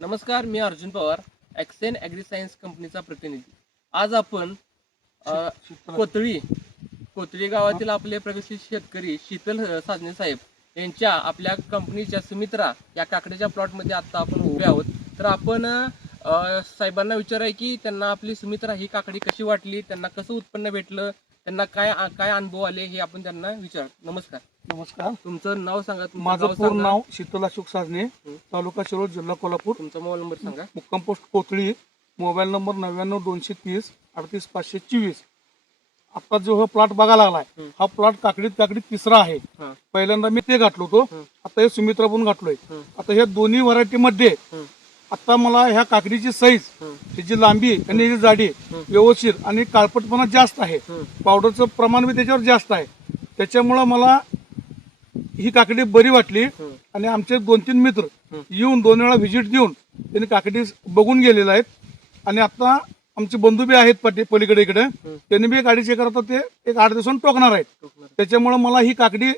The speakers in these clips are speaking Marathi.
नमस्कार मी Arjun Pawar Axen agri science कंपनीचा प्रतिनिधी. आज आपण कोतळी कोतळी गावातील आपले प्रगतशील शेतकरी शीतल अ, साजने साहेब यांच्या आपल्या कंपनीच्या सुमित्रा या काकडीच्या प्लॉटमध्ये आता आपण उभे आहोत. तर आपण साहेबांना विचाराय की त्यांना आपली सुमित्रा ही काकडी कशी वाटली त्यांना कसं उत्पन्न भेटलं त्यांना काय काय अनुभव आले हे आपण त्यांना विचार नमस्कार नमस्कार तुमचं नाव सांगा तुमचं माझं गाव पूर्ण सांगा, नाव शीतल अशोक साजने हं. तालुका शिरोळ जिल्हा कोल्हापूर तुमचा मोबाईल नंबर सांगा मुक्काम पोस्ट कोथळी मोबाईल नंबर नव्याण्णव दोनशे तीस अडतीस पाचशे चोवीस आता जो हा प्लॉट बघायला लागलाय हं. हा प्लॉट काकडीत काकडीत तिसरा आहे हां पहिल्यांदा मी ते घातलो होतो हं. आता हे सुमित्रा पण घातलोय हं. आता ह्या दोन्ही व्हरायटी मध्ये हं. आता मला ह्या काकडीची साईज. त्याची लांबी आणि याची जाडी. व्यवस्थित आणि काळपटपणा जास्त आहे. पावडरचं प्रमाण बी त्याच्यावर जास्त आहे त्याच्यामुळं मला ही काकडी बरी वाटली. आणि आमचे दोन तीन मित्र. येऊन दोन वेळा व्हिजिट देऊन त्यांनी काकडी बघून गेलेले आहेत आणि आता आमचे बंधू बी आहेत पाठी पलीकडे इकडे. त्यांनी बी गाडी चेक करता ते एक आठ दिवसांनी टोकणार आहेत. त्याच्यामुळे मला ही काकडी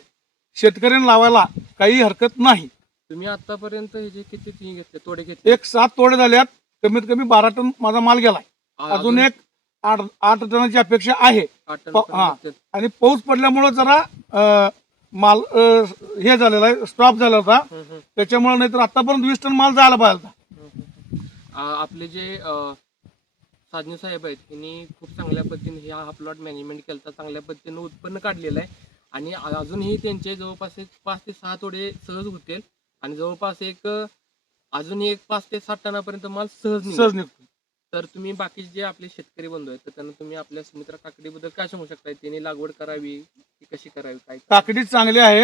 शेतकऱ्यांना लावायला काही हरकत नाही तुम्ही आतापर्यंत हे जे किती ती घेतले तोडे घेतले? एक सात तोडे झाल्यात. कमीत कमी बारा टन माझा माल गेलाय. अजून एक आठ आठ टनाची अपेक्षा आहे. आठ टन प- पर्यंत हा. घेतले. आणि पाऊस पडल्यामुळं जरा अं, माल अं, हे झालेला आहे स्टॉप झाला होता. हं, हं, त्याच्यामुळे नाहीतर आतापर्यंत वीस टन माल जायला पाहिजे होता. हं, हं. आ, आपले जे अ, साधने साहेब आहेत यांनी खूप चांगल्या पद्धतीने हा प्लॉट मॅनेजमेंट केला चांगल्या पद्धतीने उत्पन्न काढलेलं आहे. आणि आ- अजूनही त्यांचे जवळपास एक पाच ते सहा तोडे सहज होतील. आणि जवळपास एक अजून एक पाच ते सात टनापर्यंत माल सहज. सहज निघतो. तर तुम्ही बाकीचे जे आपले शेतकरी बंधू आहेत तर त्यांना तुम्ही आपल्या सुमित्रा काकडीबद्दल काय सांगू शकता त्यांनी लागवड करावी की कशी करावी? काय काकडी चांगली आहे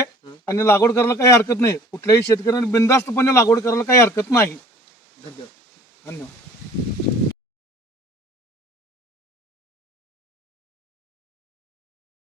आणि लागवड करायला काही हरकत नाही. कुठल्याही शेतकऱ्याने बिंदास्तपणे लागवड करायला काही हरकत नाही. धन्यवाद. धन्यवाद.